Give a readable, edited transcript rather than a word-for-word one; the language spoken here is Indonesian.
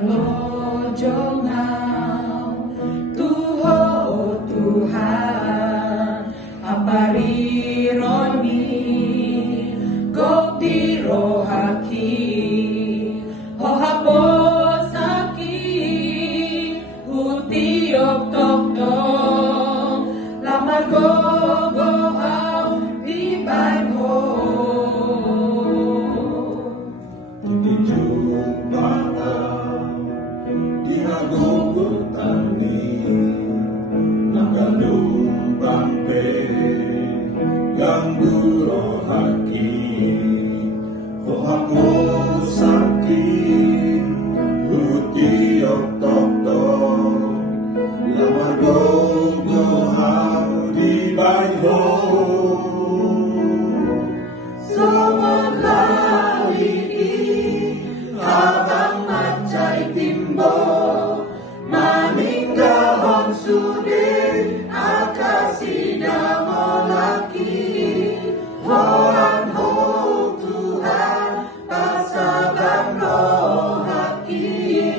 Lojongau Tuho Tuhan Aparironi Gokti rohaki Hohaposaki Utiok tokdong Lamar gogohau di baikho yang burohaki hohaposaki ruti oktokto lamar gogohau di baikho